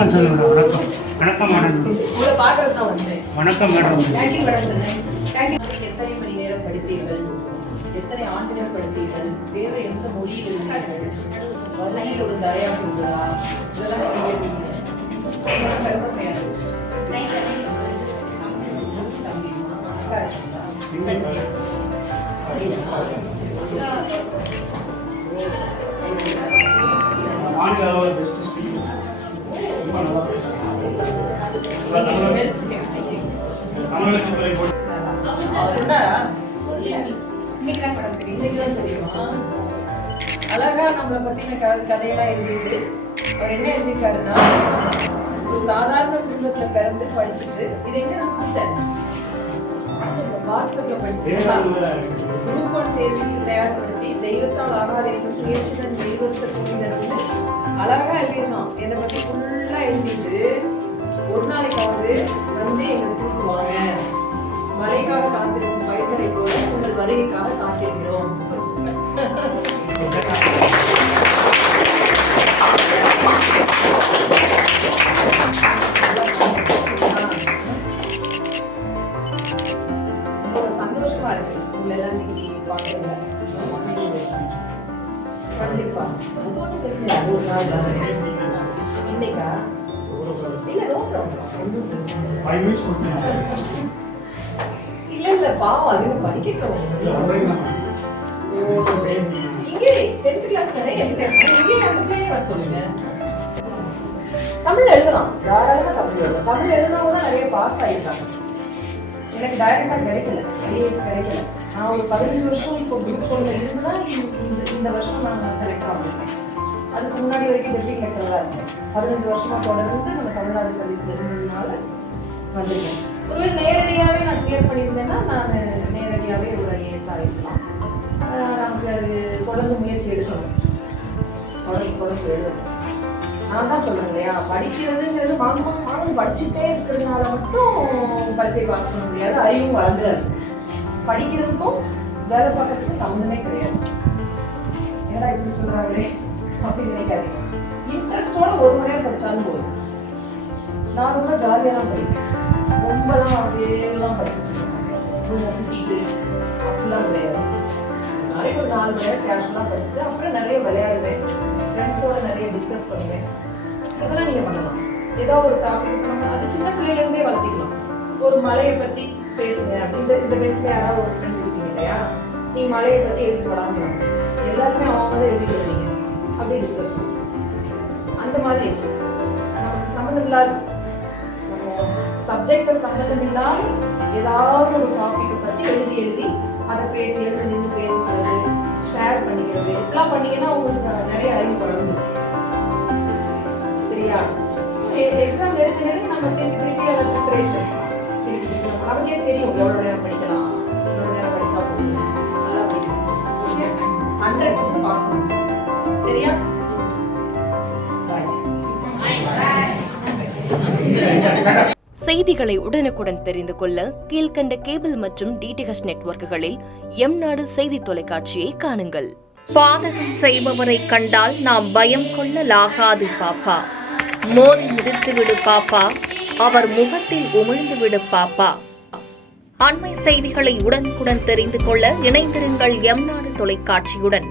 வணக்கம் சொல்லுங்க. வணக்கம் வணக்கம் மேடம். உங்களை பார்க்கறது தான் வந்தேன். வணக்கம் மேடம். தேங்க்யூ மேடம் சொன்னேன். எத்தனை மணி நேரம் படித்தீர்கள், எத்தனை ஆண்டுகள் படித்தீர்கள், வேறு எந்த மொழியில் இருந்தீர்கள், வழியில் ஒரு தடையாக இருந்ததா, இதெல்லாம் கேட்குறீங்க. அழகா நம்மளை பத்தின கதையெல்லாம் எழுதிட்டு அவர் என்ன எழுதியிருக்காருன்னா, ஒரு சாதாரண குடும்பத்துல பிறந்து படிச்சுட்டு இது எங்க பிடிச்சேன் வாட்ஸ்அப்ல படிச்சிருக்கலாம். குரூப் 1 தேர்வுக்கு தயார்படுத்தி தெய்வத்தால் ஆகாத முயற்சிதான் தெய்வத்தை புரிந்தது அழகா எழுதிருக்கான். என்னை பத்தி ஃபுல்லா எழுதிட்டு ஒரு நாளைக்காவது வந்து எங்க ஸ்கூலுக்கு வாங்க, மழைக்காக காத்திருக்கும் பயிர்களை போல உங்கள் வருகைக்காக காத்திருக்கிறோம். சந்தோஷமா இருக்கு உங்களை எல்லாம் இன்னைக்கு பாக்குறதுல. கண்டிப்பா அது ஒன்றும் பிரச்சனை இல்லை. அது ஒரு நாள் இன்னைக்கா இல்ல நோ இல்ல பாவம் அது படிக்கட்டும். இங்கே 10th கிளாஸ் தானே இங்கே அந்த பிள்ளைய வர சொல்லுங்க. தமிழ் எழுதலாம், தாராளமா தமிழ் எழுதலாம். தமிழ் எழுதினவங்க தான் நிறைய பாஸ் ஆகிருக்காங்க. எனக்கு டைரக்டா கிடைக்கல, ஐஏஎஸ் கிடைக்கல. நான் ஒரு 15 வருஷம் இப்போ குரூப் 1 இருந்துன்னா இந்த வருஷம் நான் கலெக்டர் ஆகிருக்கேன். அதுக்கு முன்னாடி வரைக்கும் டெப்டி கலெக்டராக இருந்தேன். 15 வருஷமா தொடர்ந்து நம்ம தமிழ்நாடு சர்வீஸ்ல இருந்ததுனால வந்திருக்கேன். ஒருவேளை நேரடியாகவே நான் கிளியர் பண்ணியிருந்தேன்னா நான் நேரடியாகவே ஒரு ஐஏஎஸ் ஆகிருக்கலாம். நமக்கு அது தொடர்ந்து முயற்சி எடுக்கணும், தொடர்ந்து எழுதணும். நான் தான் சொல்றேன் இல்லையா, படிக்கிறதுங்கிறது வாங்க படிச்சுட்டே இருக்கிறதுனால மட்டும் பரீட்சை பாஸ் பண்ண முடியாது, அறிவும் வளர்ந்துடாது. படிக்கிறதுக்கும் வேலை பார்க்கறதுக்கும் சம்மந்தமே கிடையாது. ஏன்னா இப்படி சொல்றாங்களே அப்படின்னு நினைக்காதீங்க. இன்ட்ரெஸ்டோட 1 மணி நேரம் படிச்சாலும் போதும். நான் ரொம்ப ஜாலியெல்லாம் படிப்பேன், ரொம்பலாம் அப்படியேலாம் படிச்சுட்டு இருக்கேன். அப்படிலாம் கிடையாது. நாளைக்கு ஒரு 4 மணி நேரம் கேஷுவலாக படிச்சுட்டு அப்புறம் நிறைய விளையாடுவேன், ஃப்ரெண்ட்ஸோட நிறைய டிஸ்கஸ் பண்ணுவேன். அதெல்லாம் நீங்கள் பண்ணலாம். ஏதோ ஒரு டாபிக் பண்ணலாம், அது சின்ன பிள்ளையிலேருந்தே வளர்த்திக்கலாம். ஒரு மலையை பற்றி பேசுங்க அப்படின்னு இந்த பெஞ்சில் யாராவது ஒரு ஃப்ரெண்ட் இருக்கீங்க இல்லையா, நீ மலையை பற்றி எழுதிட்டு வராங்கலாம், எல்லாருமே அவங்க தான் எழுதிட்டு வருவீங்க, அப்படியே டிஸ்கஸ் பண்ணுவோம். அந்த மாதிரி நமக்கு சம்மந்தம் இல்லாத, நம்ம சப்ஜெக்டை சம்மந்தம் இல்லாத ஏதாவது ஒரு டாபிக்கை பற்றி எழுதி அதை நின்று பேசுகிறது, ஷேர் பண்ணிக்கிறது, இதெல்லாம் பண்ணீங்கன்னா உங்களுக்கு நிறைய அறிவு வளர்ந்துடும். சரியா? எக்ஸாம் நெருங்க நம்ம திருப்பி அதை ப்ரிப்பரேஷன்ஸ் நமக்கே தெரியும் எவ்வளோ நேரம் படிக்கலாம், எவ்வளோ நேரம் படிச்சா போதும், நல்லா படிக்கணும். 100% பாஸ் பண்ணணும். சரியா? செய்திகளை உடனுக்குடன் தெரிந்து கொள்ள கீழ்கண்ட கேபிள் மற்றும் டிடிஹெச் நெட்வொர்க்குகளில் எம்நாடு செய்தி தொலைக்காட்சியை காணுங்கள். பாதகம் செய்பவரை கண்டால் நாம் பயம் கொள்ளலாகாது பாப்பா. மோதி மிதித்துவிடு பாப்பா, அவர் முகத்தில் உமிழ்ந்துவிடு பாப்பா. அண்மை செய்திகளை உடனுக்குடன் தெரிந்து கொள்ள இணைந்திருங்கள் எம்நாடு தொலைக்காட்சியுடன்.